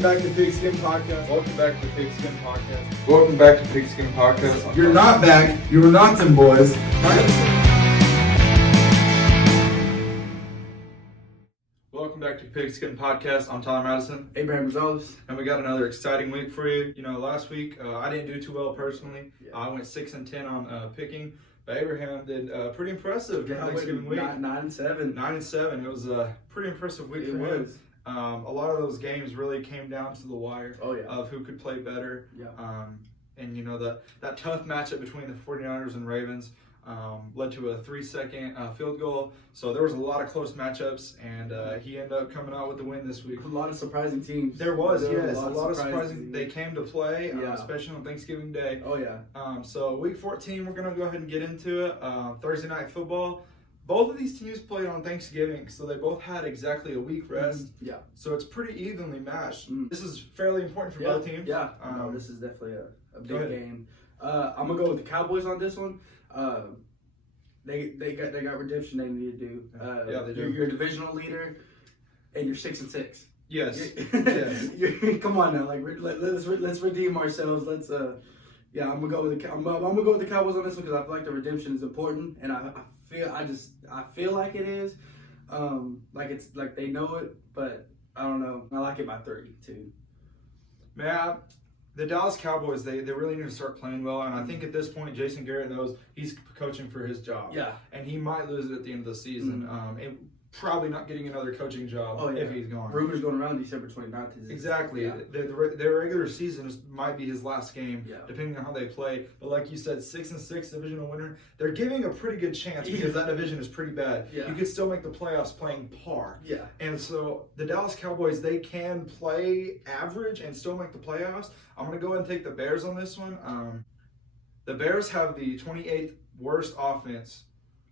Welcome back to Pigskin Podcast. Welcome back to Pigskin Podcast. Welcome back to Pigskin Podcast. You're not back. You were not them boys. Welcome back to Pigskin Podcast. I'm Tyler Madison. Abraham Gonzalez. And we got another exciting week for you. You know, last week I didn't do too well personally. Yeah. I went 6-10 on picking. But Abraham did pretty impressive during Thanksgiving week. 9-7. 9-7. It was a pretty impressive week for him. A lot of those games really came down to the wire of who could play better. Yeah. And you know, that tough matchup between the 49ers and Ravens led to a 3-second field goal. So there was a lot of close matchups, and he ended up coming out with the win this week. A lot of surprising teams. There was a lot of surprising. They came to play, Yeah. especially on Thanksgiving Day. Oh, yeah. So week 14, we're going to go ahead and get into it. Thursday night football. Both of these teams played on Thanksgiving, so they both had exactly a week rest. Yeah. So it's pretty evenly matched. This is fairly important for both teams. Yeah. No, this is definitely a big ahead. game. I'm gonna go with the Cowboys on this one. They got redemption they need to do. Yeah, they do. You're a divisional leader, and you're 6-6. Yes. Come on now, like let's redeem ourselves. Let's I'm gonna go with the I'm gonna go with the Cowboys on this one because I feel like the redemption is important, and I feel like it is, like it's like they know it, but I don't know. I like it by 30 too. Man, the Dallas Cowboys, they really need to start playing well, and I think at this point Jason Garrett knows he's coaching for his job. Yeah. And he might lose it at the end of the season. Probably not getting another coaching job if he's gone. Rumors going around December 29th. Exactly. Yeah. Their regular season might be his last game, Yeah. depending on how they play. But like you said, 6-6 divisional winner, they're giving a pretty good chance because that division is pretty bad. Yeah. You could still make the playoffs playing par. Yeah. And so the Dallas Cowboys, they can play average and still make the playoffs. I'm going to go ahead and take the Bears on this one. The Bears have the 28th worst offense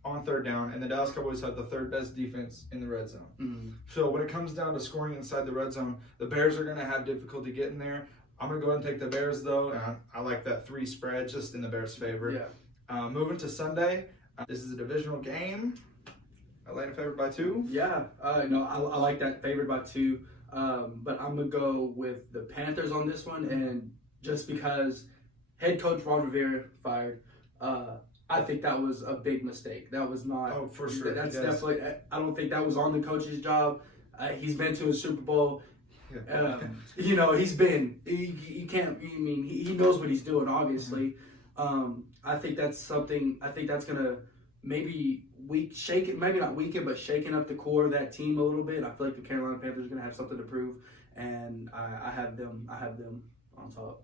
on third down, and the Dallas Cowboys have the third best defense in the red zone. So when it comes down to scoring inside the red zone, the Bears are going to have difficulty getting there. I'm going to go ahead and take the Bears, though, and I like that 3 spread just in the Bears' favor. Yeah. Moving to Sunday, this is a divisional game. Atlanta favored by 2. Yeah. I like that favored by 2. But I'm going to go with the Panthers on this one, and just because head coach Ron Rivera fired, I think that was a big mistake. That was not. Oh, for sure. That's definitely. I don't think that was on the coach's job. He's been to a Super Bowl. He's been. He can't. I mean, he knows what he's doing. Obviously, I think that's something. I think that's gonna maybe shake it. Maybe not weaken, but shaking up the core of that team a little bit. I feel like the Carolina Panthers are gonna have something to prove, and I have them on top.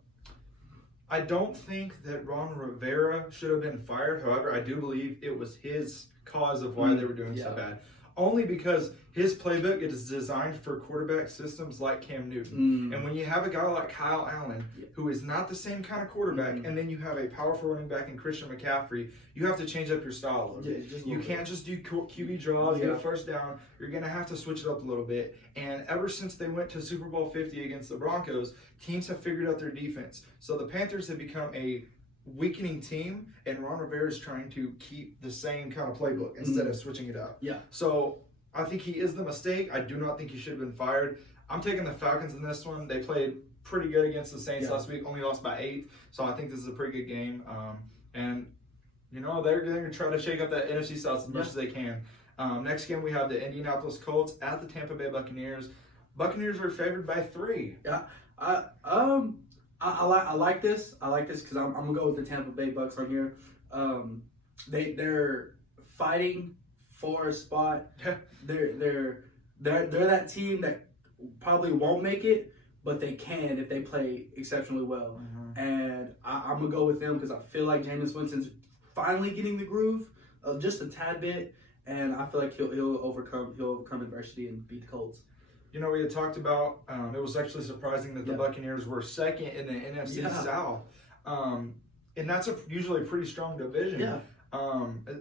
I don't think that Ron Rivera should have been fired. However, I do believe it was his cause of why they were doing so bad. Only because his playbook is designed for quarterback systems like Cam Newton. And when you have a guy like Kyle Allen, who is not the same kind of quarterback, and then you have a powerful running back in Christian McCaffrey, you have to change up your style a little bit. You can't just do QB draws, get a first down. You're going to have to switch it up a little bit. And ever since they went to Super Bowl 50 against the Broncos, teams have figured out their defense. So the Panthers have become a weakening team, and Ron Rivera is trying to keep the same kind of playbook instead of switching it up. Yeah. So I think he is the mistake. I do not think he should have been fired. I'm taking the Falcons in this one. They played pretty good against the Saints last week, only lost by 8. So I think this is a pretty good game. And they're going to try to shake up that NFC South as much as they can. Next game we have the Indianapolis Colts at the Tampa Bay Buccaneers. Buccaneers are favored by 3. Yeah. I like this. I like this because I'm gonna go with the Tampa Bay Bucks on here. They're fighting for a spot. They're that team that probably won't make it, but they can if they play exceptionally well. And I'm gonna go with them because I feel like Jameis Winston's finally getting the groove, just a tad bit, and I feel like he'll overcome adversity and beat the Colts. We had talked about, it was actually surprising that the Buccaneers were second in the NFC South. And that's usually a pretty strong division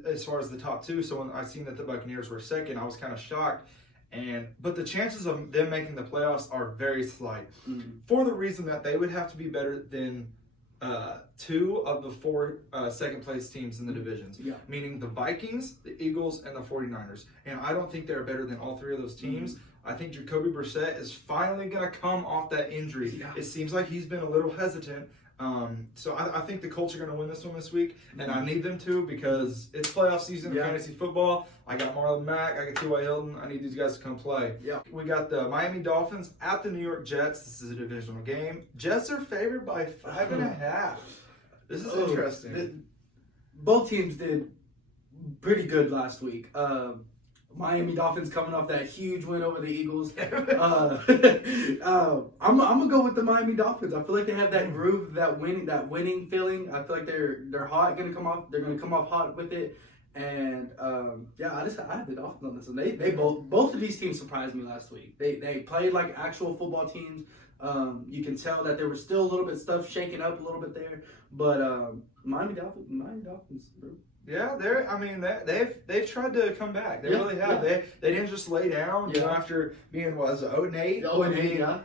as far as the top 2. So when I seen that the Buccaneers were second, I was kind of shocked. But the chances of them making the playoffs are very slight for the reason that they would have to be better than 2 of the 4 second place teams in the divisions, meaning the Vikings, the Eagles, and the 49ers. And I don't think they're better than all 3 of those teams. I think Jacoby Brissett is finally going to come off that injury. Yeah. It seems like he's been a little hesitant. So I think the Colts are going to win this one this week, and I need them to because it's playoff season in fantasy football. I got Marlon Mack, I got T.Y. Hilton. I need these guys to come play. Yeah. We got the Miami Dolphins at the New York Jets. This is a divisional game. Jets are favored by 5.5. This is interesting. Both teams did pretty good last week. Miami Dolphins coming off that huge win over the Eagles. I'm gonna go with the Miami Dolphins. I feel like they have that groove, that winning feeling. I feel like they're hot, They're gonna come off hot with it. And I have the Dolphins on this one. They both of these teams surprised me last week. They played like actual football teams. You can tell that there was still a little bit stuff shaking up a little bit there, but Miami Dolphins. Yeah, they've tried to come back. They really have. Yeah. They didn't just lay down. You know, after being 0-8. 0-8, yeah.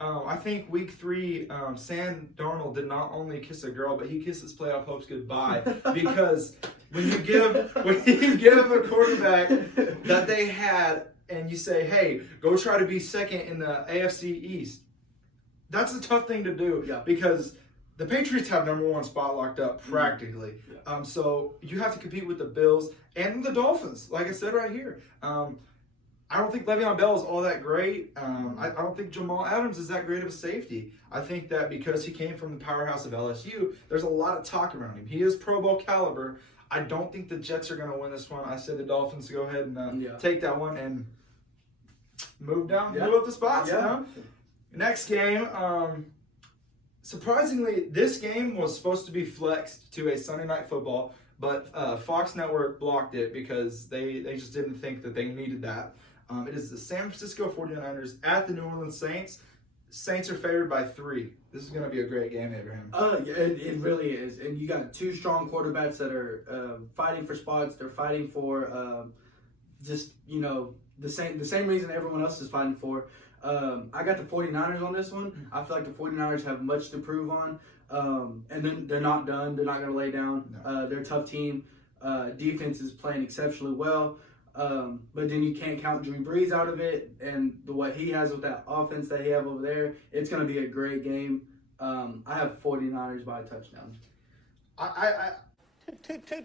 I think week 3, Sam Darnold did not only kiss a girl, but he kissed his playoff hopes goodbye. Because when you give a quarterback that they had, and you say, "Hey, go try to be second in the AFC East," that's a tough thing to do. Yeah. Because the Patriots have number 1 spot locked up practically. Yeah. So you have to compete with the Bills and the Dolphins, like I said right here. I don't think Le'Veon Bell is all that great. I don't think Jamal Adams is that great of a safety. I think that because he came from the powerhouse of LSU, there's a lot of talk around him. He is Pro Bowl caliber. I don't think the Jets are going to win this one. I said the Dolphins to go ahead and take that one and move up the spots. Yeah. You know? Next game. Surprisingly, this game was supposed to be flexed to a Sunday Night Football, but Fox Network blocked it because they just didn't think that they needed that. It is the San Francisco 49ers at the New Orleans Saints. Saints are favored by 3. This is going to be a great game, Abraham. It really is. And you got 2 strong quarterbacks that are fighting for spots. They're fighting for the same reason everyone else is fighting for. I got the 49ers on this one. I feel like the 49ers have much to prove on. And then they're not done. They're not going to lay down. No. They're a tough team. Defense is playing exceptionally well. But then you can't count Drew Brees out of it. And what he has with that offense that he have over there, it's going to be a great game. I have 49ers by a touchdown.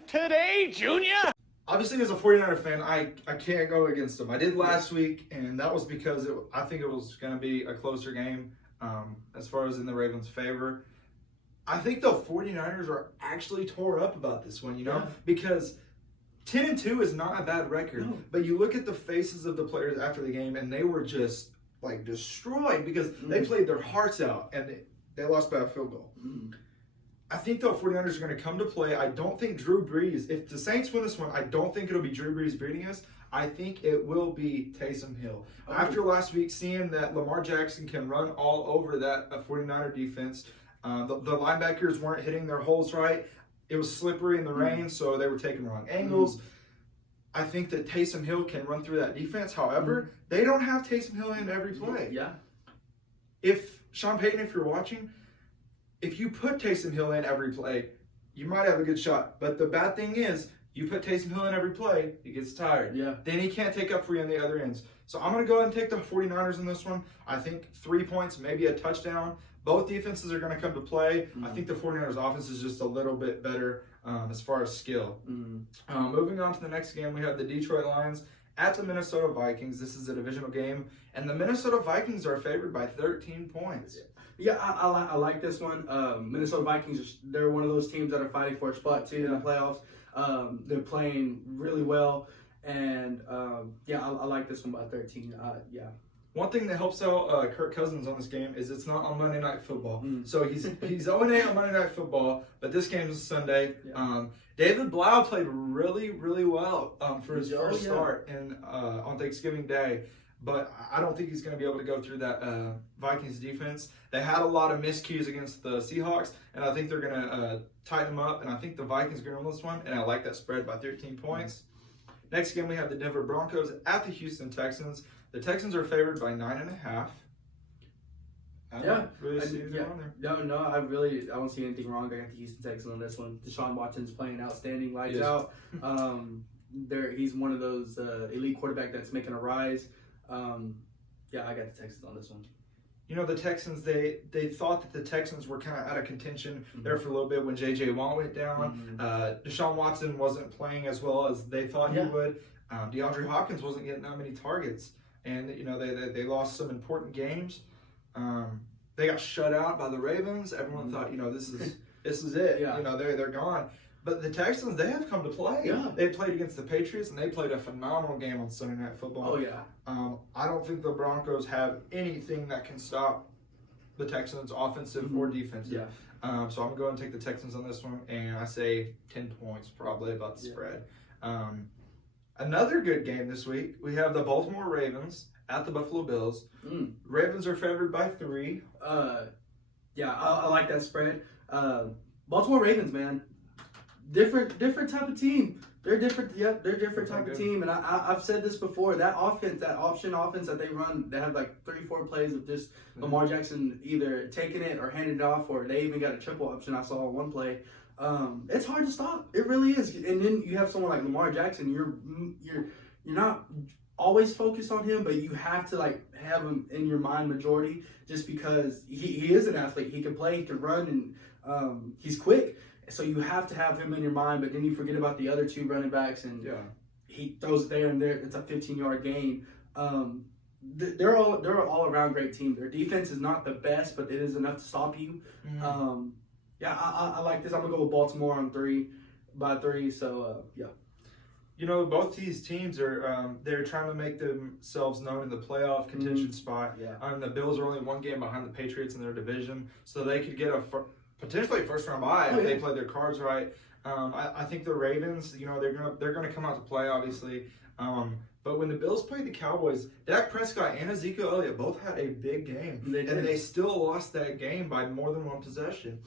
Today, Junior? Obviously, as a 49er fan, I can't go against them. I did last week, and that was because I think it was going to be a closer game as far as in the Ravens' favor. I think the 49ers are actually tore up about this one, because 10-2 is not a bad record. No. But you look at the faces of the players after the game, and they were just, destroyed because they played their hearts out, and they lost by a field goal. I think the 49ers are going to come to play. I don't think Drew Brees, if the Saints win this one, I don't think it'll be Drew Brees beating us. I think it will be Taysom Hill. After last week, seeing that Lamar Jackson can run all over that 49er defense, the linebackers weren't hitting their holes right. It was slippery in the rain, so they were taking wrong angles. I think that Taysom Hill can run through that defense. However, they don't have Taysom Hill in every play. Yeah. If Sean Payton, if you're watching, if you put Taysom Hill in every play, you might have a good shot. But the bad thing is, you put Taysom Hill in every play, he gets tired. Yeah. Then he can't take up for you on the other ends. So I'm going to go ahead and take the 49ers in this one. I think 3 points, maybe a touchdown. Both defenses are going to come to play. I think the 49ers offense is just a little bit better as far as skill. Moving on to the next game, we have the Detroit Lions at the Minnesota Vikings. This is a divisional game, and the Minnesota Vikings are favored by 13 points. Yeah, I like this one. Minnesota Vikings, they're one of those teams that are fighting for a spot too in the playoffs. They're playing really well, and I like this one by 13. One thing that helps out Kirk Cousins on this game is it's not on Monday Night Football. So he's 0-8 on Monday Night Football, but this game is Sunday. Yeah. David Blau played really, really well for his first start on Thanksgiving Day. But I don't think he's going to be able to go through that Vikings defense. They had a lot of miscues against the Seahawks, and I think they're going to tighten them up. And I think the Vikings are going to win this one, and I like that spread by 13 points. Next game, we have the Denver Broncos at the Houston Texans. The Texans are favored by 9.5. I don't see anything wrong. I got the Houston Texans on this one. Deshaun Watson's playing outstanding, lights out. He's one of those elite quarterback that's making a rise. Yeah, I got the Texans on this one. You know, the Texans, they thought that the Texans were kind of out of contention there for a little bit when J.J. Watt went down. Deshaun Watson wasn't playing as well as they thought he would. DeAndre Hopkins wasn't getting that many targets. And, you know, they lost some important games. They got shut out by the Ravens. Everyone thought, you know, this is it. Yeah. You know, they're gone. But the Texans, they have come to play. Yeah. They played against the Patriots, and they played a phenomenal game on Sunday Night Football. Oh, yeah. I don't think the Broncos have anything that can stop the Texans, offensive or defensive. Yeah. So I'm going to go and take the Texans on this one, and I say 10 points, probably about the spread. Another good game this week, we have the Baltimore Ravens at the Buffalo Bills. Ravens are favored by 3. Yeah, I like that spread. Baltimore Ravens, man. Different type of team. They're different. Yep, they're different type of team. And I've said this before. That offense, that option offense that they run, they have like 3-4 plays of just Lamar Jackson either taking it or handing it off, or they even got a triple option. I saw one play. It's hard to stop. It really is. And then you have someone like Lamar Jackson. You're not always focused on him, but you have to like have him in your mind majority, just because he is an athlete. He can play, he can run, and he's quick. So you have to have him in your mind, but then you forget about the other 2 running backs, and he throws it there and there. It's a 15-yard gain. They're all around great team. Their defense is not the best, but it is enough to stop you. I like this. I'm gonna go with Baltimore on 3. So yeah. You know, both these teams are they're trying to make themselves known in the playoff contention spot. Yeah. The Bills are only 1 game behind the Patriots in their division, so they could get potentially first-round bye if they play their cards right. I think the Ravens, you know, they're gonna come out to play, obviously. But when the Bills played the Cowboys, Dak Prescott and Ezekiel Elliott both had a big game, and they still lost that game by more than 1 possession.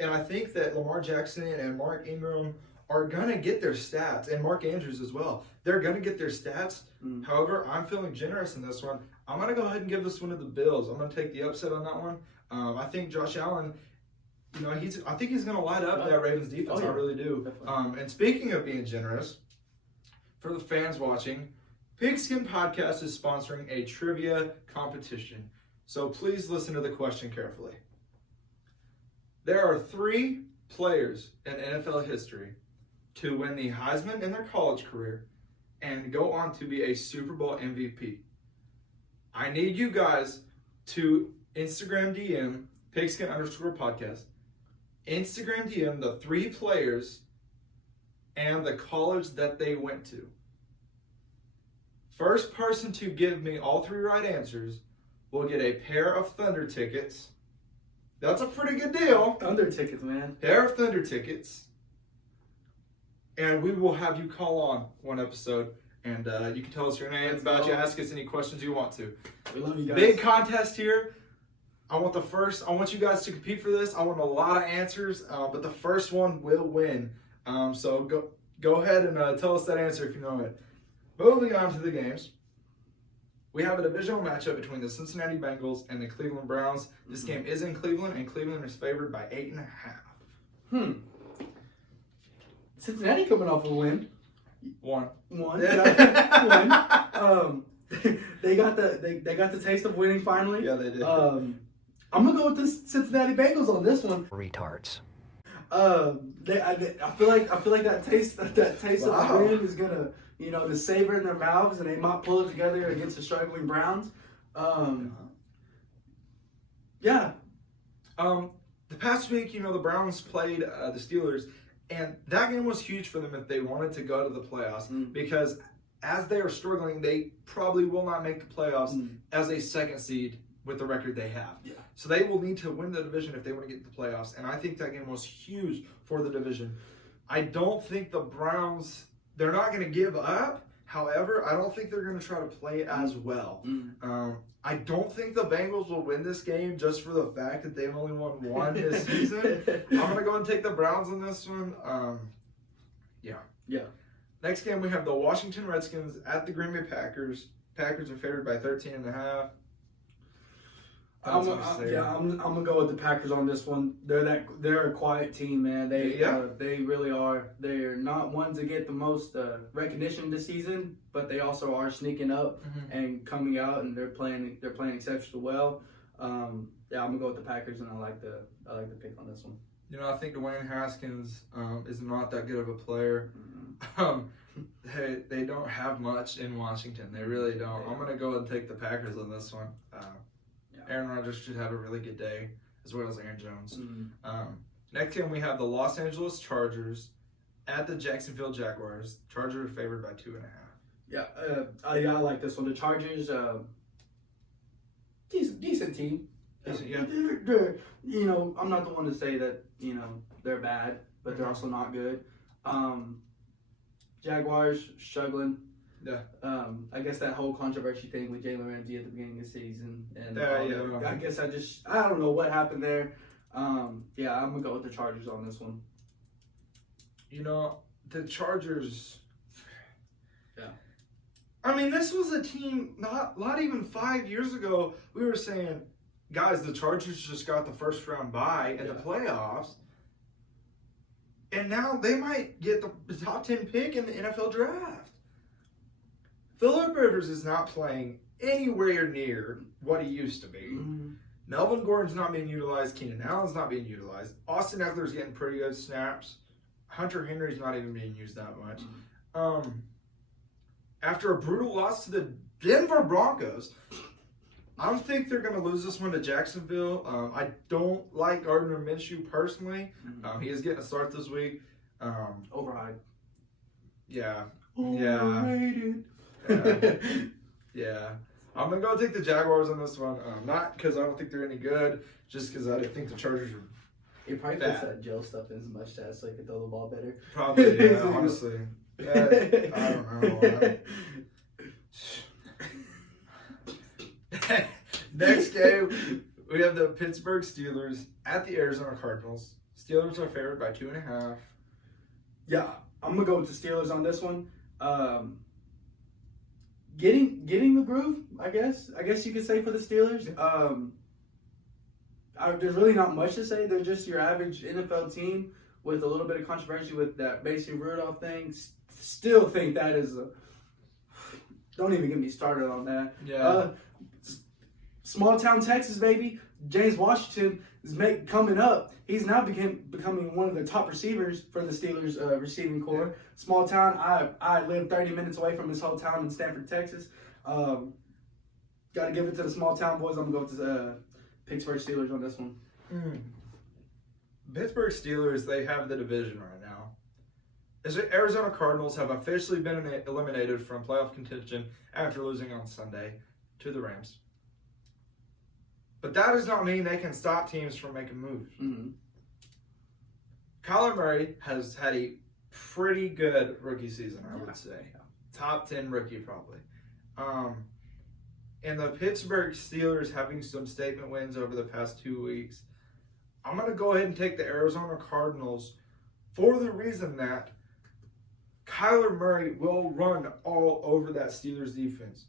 And I think that Lamar Jackson and Mark Ingram are going to get their stats, and Mark Andrews as well. They're going to get their stats. However, I'm feeling generous in this one. I'm going to go ahead and give this one to the Bills. I'm going to take the upset on that one. I think Josh Allen, you know, I think he's going to light up that Ravens defense. I really do. And speaking of being generous, for the fans watching, Pigskin Podcast is sponsoring a trivia competition. So please listen to the question carefully. There are 3 players in NFL history to win the Heisman in their college career and go on to be a Super Bowl MVP. I need you guys to Instagram DM pigskin_podcast. Instagram DM the 3 players and the college that they went to. First person to give me all 3 right answers will get a pair of Thunder tickets. That's a pretty good deal. Thunder tickets, man. Pair of Thunder tickets. And we will have you call on one episode, and you can tell us your name, about you, ask us any questions you want to. We love you guys. Big contest here. I want you guys to compete for this. I want a lot of answers, but the first one will win. So go ahead and tell us that answer if you know it. Moving on to the games. We have a divisional matchup between the Cincinnati Bengals and the Cleveland Browns. This game is in Cleveland, and Cleveland is favored by 8.5. Cincinnati coming off a win. One. One. They got the taste of winning finally. Yeah, they did. I'm gonna go with the Cincinnati Bengals on this one. Retards. I feel like that taste of the win is gonna, you know, to savor in their mouths, and they might pull it together against the struggling Browns. Yeah. The past week, you know, the Browns played the Steelers, and that game was huge for them if they wanted to go to the playoffs, because as they are struggling, they probably will not make the playoffs as a 2nd seed with the record they have. Yeah. So they will need to win the division if they want to get to the playoffs, and I think that game was huge for the division. I don't think the Browns, they're not going to give up. However, I don't think they're going to try to play as well. I don't think the Bengals will win this game just for the fact that they've only won 1 this season. I'm going to go and take the Browns on this one. Yeah. Next game, we have the Washington Redskins at the Green Bay Packers. Packers are favored by 13.5. I'm gonna go with the Packers on this one. They're a quiet team, man. They really are. They're not ones that get the most recognition this season, but they also are sneaking up and coming out, and they're playing exceptionally well. I'm gonna go with the Packers, and I like the pick on this one. You know, I think Dwayne Haskins is not that good of a player. They don't have much in Washington. They really don't. I'm gonna go and take the Packers on this one. Aaron Rodgers should have a really good day, as well as Aaron Jones. Next game, we have the Los Angeles Chargers at the Jacksonville Jaguars. Chargers are favored by 2.5. I like this one. The Chargers, decent team. They're, I'm not the one to say that they're bad, but they're also not good. Jaguars struggling. Yeah. I guess that whole controversy thing with Jalen Ramsey at the beginning of the season, and I guess I don't know what happened there. I'm gonna go with the Chargers on this one. You know, the Chargers. Yeah. I mean, this was a team not even 5 years ago. We were saying, guys, the Chargers just got the first round bye in the playoffs, and now they might get the top 10 pick in the NFL draft. Phillip Rivers is not playing anywhere near what he used to be. Melvin Gordon's not being utilized. Keenan Allen's not being utilized. Austin Eckler's getting pretty good snaps. Hunter Henry's not even being used that much. After a brutal loss to the Denver Broncos, I think they're going to lose this one to Jacksonville. I don't like Gardner Minshew personally. He is getting a start this week. Overhyped. Yeah. Overrated. I'm going to go take the Jaguars on this one. Not because I don't think they're any good, just because I think the Chargers are He probably puts that gel stuff in his mustache so he can throw the ball better. Probably, yeah, honestly. I don't know. Next game, we have the Pittsburgh Steelers at the Arizona Cardinals. Steelers are favored by 2.5. Yeah, I'm going to go with the Steelers on this one. Getting the groove, I guess you could say for the Steelers. There's really not much to say. They're just your average NFL team with a little bit of controversy with that Mason Rudolph thing. Still think that is don't even get me started on that. Yeah. Small town Texas, baby. James Washington is coming up. He's now becoming one of the top receivers for the Steelers receiving corps. Yeah. Small town. I live 30 minutes away from this whole town in Stanford, Texas. Got to give it to the small town boys. I'm going to go with the Pittsburgh Steelers on this one. Pittsburgh Steelers, they have the division right now. The Arizona Cardinals have officially been eliminated from playoff contention after losing on Sunday to the Rams. But that does not mean they can stop teams from making moves. Kyler Murray has had a pretty good rookie season, I would say. Top 10 rookie, probably. And the Pittsburgh Steelers having some statement wins over the past 2 weeks. I'm going to go ahead and take the Arizona Cardinals for the reason that Kyler Murray will run all over that Steelers defense.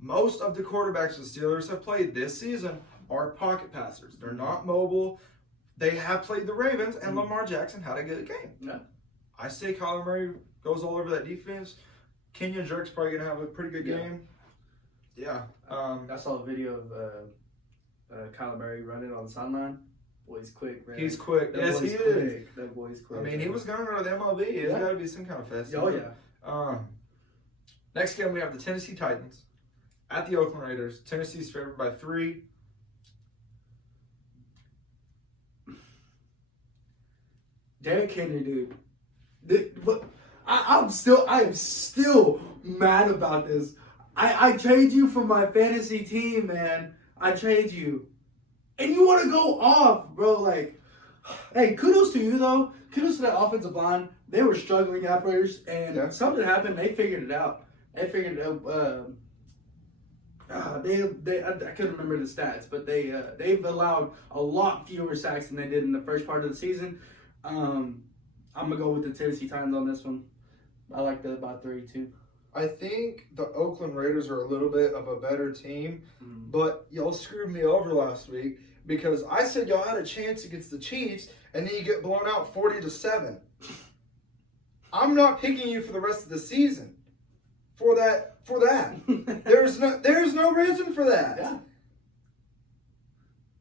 Most of the quarterbacks the Steelers have played this season are pocket passers. They're not mobile. They have played the Ravens, and Lamar Jackson had a good game. Yeah. I say Kyler Murray goes all over that defense. Kenyon Jerk's probably going to have a pretty good game. Yeah. I saw a video of Kyler Murray running on the sideline. Boy's quick, man. He's quick. Yes, he is. That boy's quick. I mean, he was going to the MLB. It's got to be some kind of fest. Oh, yeah. Next game, we have the Tennessee Titans at the Oakland Raiders. Tennessee's favored by 3. Derrick Henry, dude. I am still mad about this. I trade you for my fantasy team, man. I trade you. And you want to go off, bro. Like, hey, kudos to you, though. Kudos to that offensive line. They were struggling at first, and something happened. They figured it out. I couldn't remember the stats, but they've allowed a lot fewer sacks than they did in the first part of the season. I'm going to go with the Tennessee Titans on this one. I like the about 3 too. I think the Oakland Raiders are a little bit of a better team, but y'all screwed me over last week because I said y'all had a chance against the Chiefs, and then you get blown out 40-7. I'm not picking you for the rest of the season. For that. There's no reason for that. Yeah.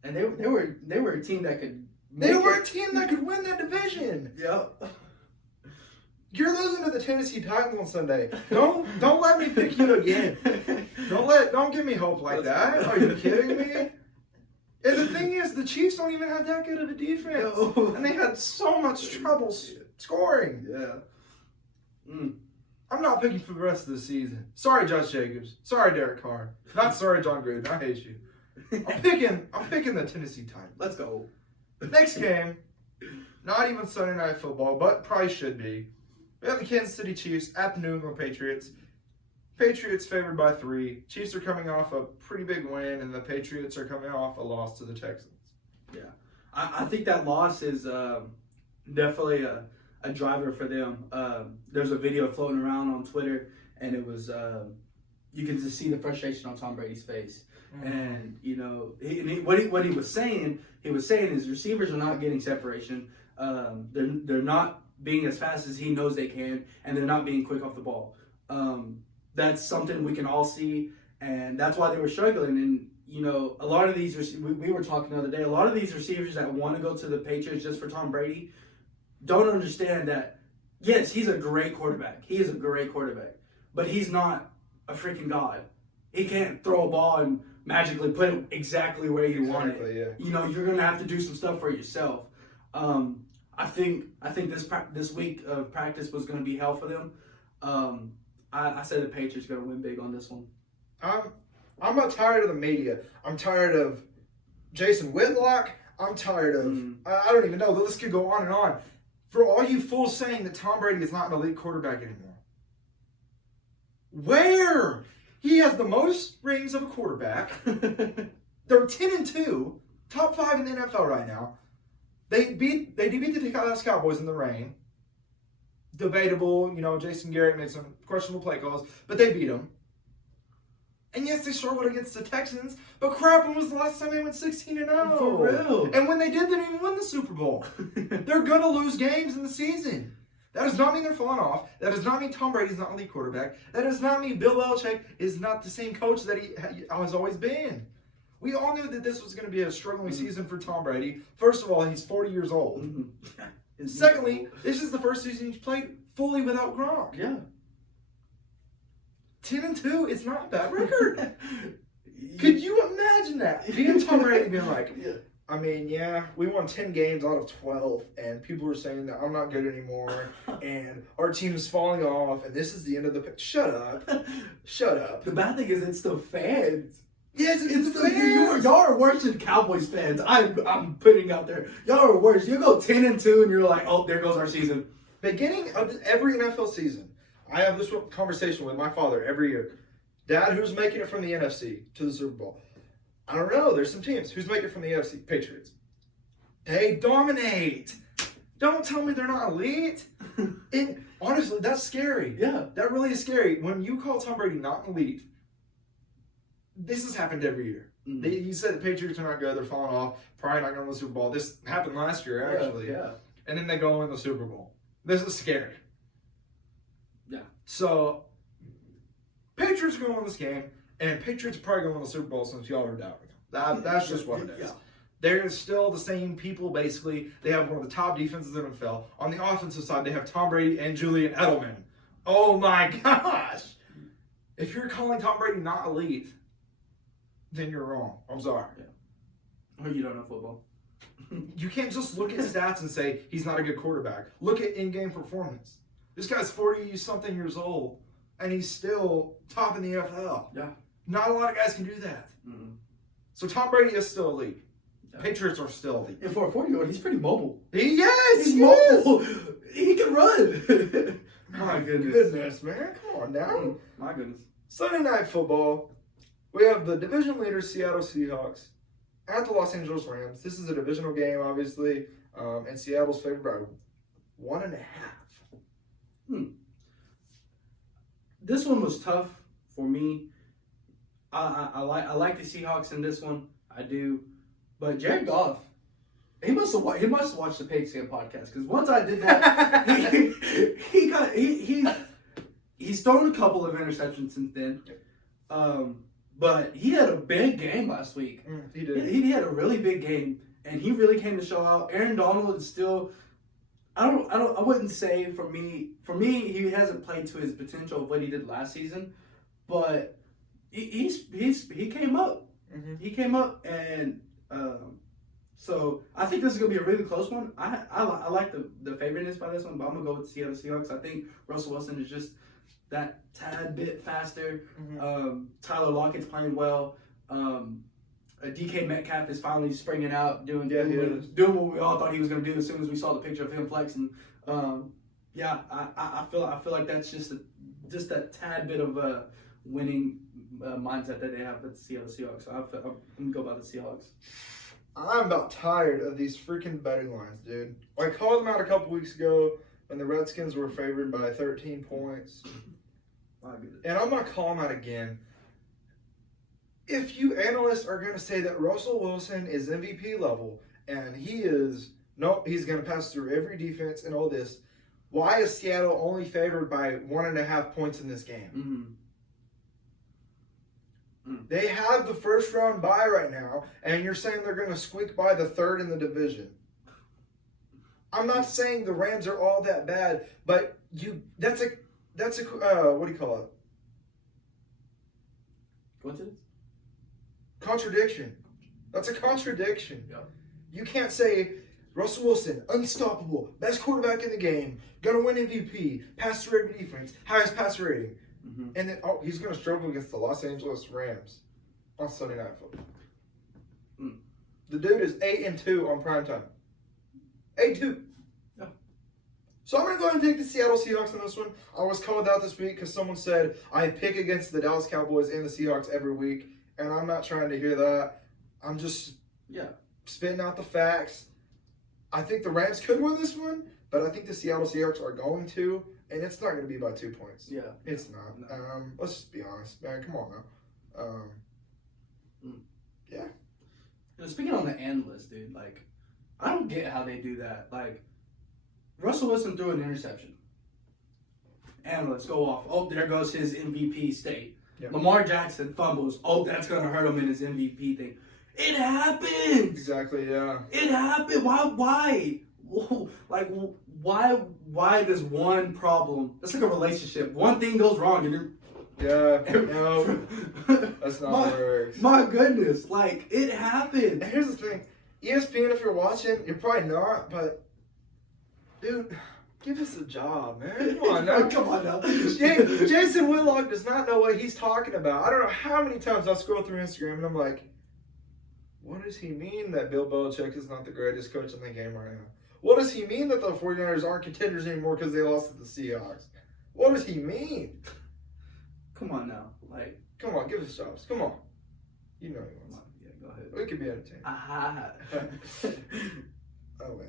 And they were a team that could. They were a team that could win that division. Yep. You're losing to the Tennessee Titans on Sunday. Don't let me pick you again. Don't give me hope like that. Are you kidding me? And the thing is, the Chiefs don't even have that good of a defense, and they had so much trouble scoring. Yeah. I'm not picking for the rest of the season. Sorry, Josh Jacobs. Sorry, Derek Carr. Not sorry, John Gruden. I hate you. I'm picking the Tennessee Titans. Let's go. Next game, not even Sunday Night Football, but probably should be. We have the Kansas City Chiefs at the New England Patriots. Patriots favored by 3. Chiefs are coming off a pretty big win, and the Patriots are coming off a loss to the Texans. Yeah. I think that loss is definitely a driver for them. There's a video floating around on Twitter, and it was you can just see the frustration on Tom Brady's face. And what he was saying his receivers are not getting separation. They're not being as fast as he knows they can, and they're not being quick off the ball. That's something we can all see, and that's why they were struggling. And a lot of these we were talking the other day. A lot of these receivers that want to go to the Patriots just for Tom Brady don't understand that. Yes, he's a great quarterback. He is a great quarterback, but he's not a freaking god. He can't throw a ball and magically put it exactly where you want it. Yeah. You're gonna have to do some stuff for yourself. I think this week of practice was gonna be hell for them. I said the Patriots are gonna win big on this one. I'm not tired of the media. I'm tired of Jason Whitlock. I'm tired of I don't even know. The list could go on and on. For all you fools saying that Tom Brady is not an elite quarterback anymore. Where? He has the most rings of a quarterback. They're 10-2, top 5 in the NFL right now. They beat the Dallas Cowboys in the rain. Debatable, Jason Garrett made some questionable play calls, but they beat them. And yes, they struggled against the Texans, but crap, when was the last time they went 16-0? For real. And when they did, they didn't even win the Super Bowl. They're going to lose games in the season. That does not mean they're falling off. That does not mean Tom Brady's not an elite quarterback. That does not mean Bill Belichick is not the same coach that he has always been. We all knew that this was going to be a struggling season for Tom Brady. First of all, he's 40 years old. And secondly, this is the first season he's played fully without Gronk. Yeah. 10-2 is not a bad record. Could you imagine that? Being Tom Brady being like, we won 10 games out of 12, and people are saying that I'm not good anymore, and our team is falling off, and this is the end of the... Shut up. Shut up. The bad thing is it's the fans. Yes, it's the fans. Y'all are worse than Cowboys fans. I'm putting out there. Y'all are worse. You go 10-2, and you're like, oh, there goes our season. Beginning of every NFL season, I have this conversation with my father every year. Dad, who's making it from the NFC to the Super Bowl? I don't know. There's some teams. Who's making it from the NFC? Patriots. They dominate. Don't tell me they're not elite. And honestly, that's scary. Yeah. That really is scary. When you call Tom Brady not elite, this has happened every year. You said the Patriots are not good. They're falling off. Probably not going to win the Super Bowl. This happened last year, actually. Yeah. And then they go win the Super Bowl. This is scary. Yeah. So, Patriots are going to win this game, and Patriots are probably going to win the Super Bowl since y'all are doubting them. That's just what it is. Yeah. They're still the same people, basically. They have one of the top defenses in the NFL. On the offensive side, they have Tom Brady and Julian Edelman. Oh, my gosh. If you're calling Tom Brady not elite, then you're wrong. I'm sorry. Yeah. Or you don't know football. You can't just look at stats and say he's not a good quarterback. Look at in-game performance. This guy's 40-something years old, and he's still top in the NFL. Yeah. Not a lot of guys can do that. So Tom Brady is still elite. Yeah. Patriots are still elite. And for a 40-year-old, he's pretty mobile. He's mobile. He can run. My goodness, man. Come on now. My goodness. Sunday Night Football. We have the division leaders, Seattle Seahawks, at the Los Angeles Rams. This is a divisional game, obviously, and Seattle's favored by 1.5. this one was tough for me. I like the Seahawks in this one. I do, but Jared Goff, he must have watched the Pigskin podcast, because once I did that, he's thrown a couple of interceptions since then. But he had a big game last week. He did. He had a really big game, and he really came to show out. Aaron Donald is still. I wouldn't say for me, he hasn't played to his potential of what he did last season, but he came up. Mm-hmm. He came up, and so I think this is gonna be a really close one. I like the favoriteness by this one, but I'm gonna go with the Seattle Seahawks. I think Russell Wilson is just that tad bit faster. Mm-hmm. Tyler Lockett's playing well. DK Metcalf is finally springing out, doing what we all thought he was going to do as soon as we saw the picture of him flexing. I feel like that's just that tad bit of a winning mindset that they have with the Seattle Seahawks. So I'm going to go by the Seahawks. I'm about tired of these freaking betting lines, dude. I called them out a couple weeks ago when the Redskins were favored by 13 points. And I'm going to call them out again. If you analysts are going to say that Russell Wilson is MVP level and he's going to pass through every defense and all this, why is Seattle only favored by 1.5 points in this game? They have the first round bye right now, and you're saying they're going to squeak by the third in the division. I'm not saying the Rams are all that bad, but that's a what do you call it? Coincidence? Contradiction. That's a contradiction. Yeah. You can't say Russell Wilson, unstoppable, best quarterback in the game, gonna win MVP, pass through every defense, highest passer rating, and then he's gonna struggle against the Los Angeles Rams on Sunday Night Football. The dude is 8-2 on primetime. 8-2. Yeah. So I'm gonna go ahead and take the Seattle Seahawks on this one. I was called out this week because someone said I pick against the Dallas Cowboys and the Seahawks every week. And I'm not trying to hear that. I'm just spitting out the facts. I think the Rams could win this one, but I think the Seattle Seahawks are going to, and it's not going to be by 2 points. Yeah. It's not. No. Let's just be honest. Man, come on now. Yeah. Speaking on the analysts, dude, like, I don't get how they do that. Like, Russell Wilson threw an interception. Analysts go off. Oh, there goes his MVP state. Yep. Lamar Jackson fumbles. Oh, that's going to hurt him in his MVP thing. It happens. Exactly, yeah. It happened. Why? Like, why does one problem, it's like a relationship. One thing goes wrong and no, that's not how it works. My goodness, like, it happened. And here's the thing. ESPN, if you're watching, you're probably not, but, dude, give us a job, man. Come on now. Come on now. Jason Whitlock does not know what he's talking about. I don't know how many times I scroll through Instagram and I'm like, what does he mean that Bill Belichick is not the greatest coach in the game right now? What does he mean that the 49ers aren't contenders anymore because they lost to the Seahawks? What does he mean? Come on now. Like, come on, give us jobs. Come on. You know he wants. Yeah, go ahead. We could be entertained. Oh, man.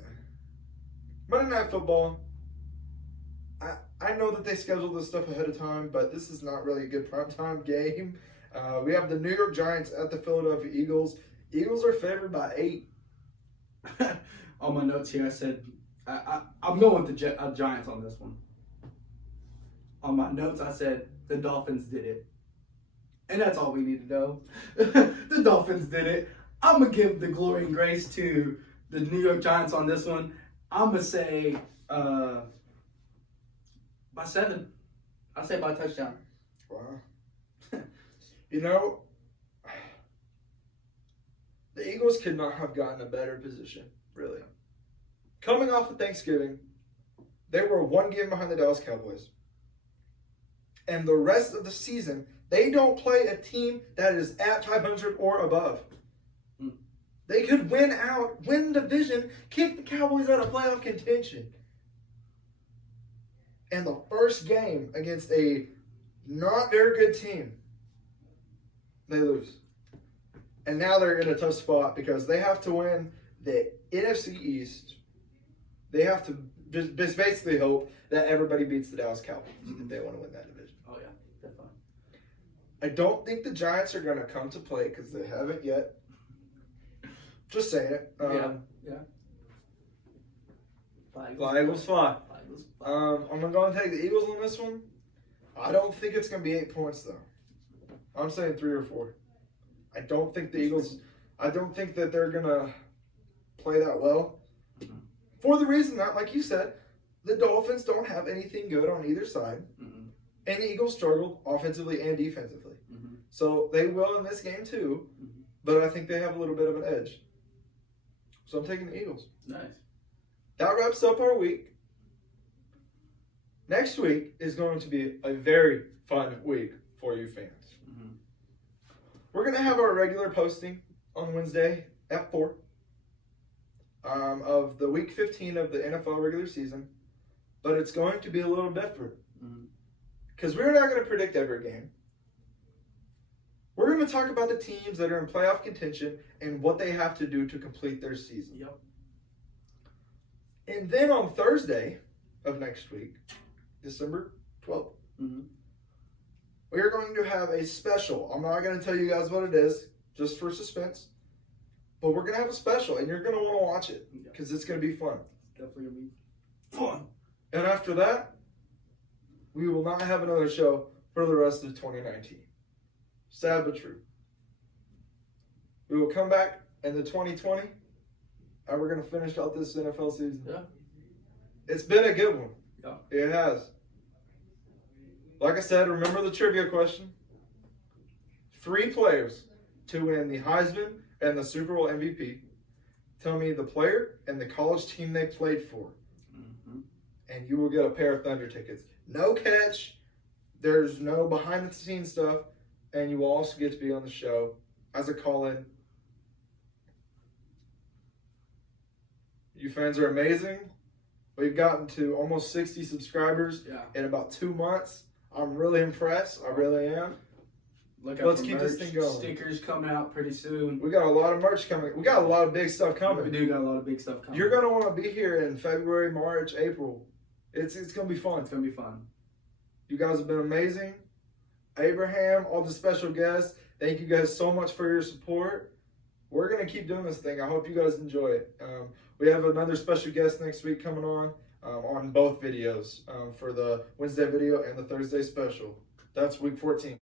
Monday Night Football. I know that they scheduled this stuff ahead of time, but this is not really a good primetime game. We have the New York Giants at the Philadelphia Eagles. Eagles are favored by 8. On my notes here, I said, I'm going with the Giants on this one. On my notes, I said, the Dolphins did it. And that's all we need to know. The Dolphins did it. I'm going to give the glory and grace to the New York Giants on this one. I'm going to say by 7. I'll say by a touchdown. Wow. You know, the Eagles could not have gotten a better position, really. Coming off of Thanksgiving, they were 1 game behind the Dallas Cowboys. And the rest of the season, they don't play a team that is at 500 or above. They could win division, kick the Cowboys out of playoff contention. And the first game against a not very good team, they lose. And now they're in a tough spot because they have to win the NFC East. They have to just basically hope that everybody beats the Dallas Cowboys if they want to win that division. Oh, yeah. I don't think the Giants are going to come to play because they haven't yet. Just saying it. Yeah. Fly, Eagles, fly. I'm going to go and take the Eagles on this one. I don't think it's going to be 8 points, though. I'm saying 3 or 4. I don't think the Eagles, I don't think that they're going to play that well. For the reason that, like you said, the Dolphins don't have anything good on either side. And the Eagles struggled offensively and defensively. So they will in this game too, but I think they have a little bit of an edge. So I'm taking the Eagles. Nice. That wraps up our week. Next week is going to be a very fun week for you fans. We're going to have our regular posting on Wednesday at 4 of the week 15 of the NFL regular season, but it's going to be a little different because we're not going to predict every game. We're going to talk about the teams that are in playoff contention and what they have to do to complete their season. Yep. And then on Thursday of next week, December 12th, we are going to have a special. I'm not going to tell you guys what it is, just for suspense. But we're going to have a special, and you're going to want to watch it because it's going to be fun. It's definitely going to be fun. And after that, we will not have another show for the rest of 2019. Sad but true. We will come back in the 2020, and we're going to finish out this NFL season. Yeah. It's been a good one. Yeah. It has. Like I said, remember the trivia question? 3 players to win the Heisman and the Super Bowl MVP. Tell me the player and the college team they played for. And you will get a pair of Thunder tickets. No catch. There's no behind-the-scenes stuff. And you will also get to be on the show as a call-in. You fans are amazing. We've gotten to almost 60 subscribers in about 2 months. I'm really impressed. I really am. Let's keep this thing going. Stickers coming out pretty soon. We got a lot of merch coming. We got a lot of big stuff coming. We do got a lot of big stuff coming. You're going to want to be here in February, March, April. It's going to be fun. It's going to be fun. You guys have been amazing. Abraham, all the special guests, thank you guys so much for your support. We're going to keep doing this thing. I hope you guys enjoy it. We have another special guest next week coming on both videos for the Wednesday video and the Thursday special. That's week 14.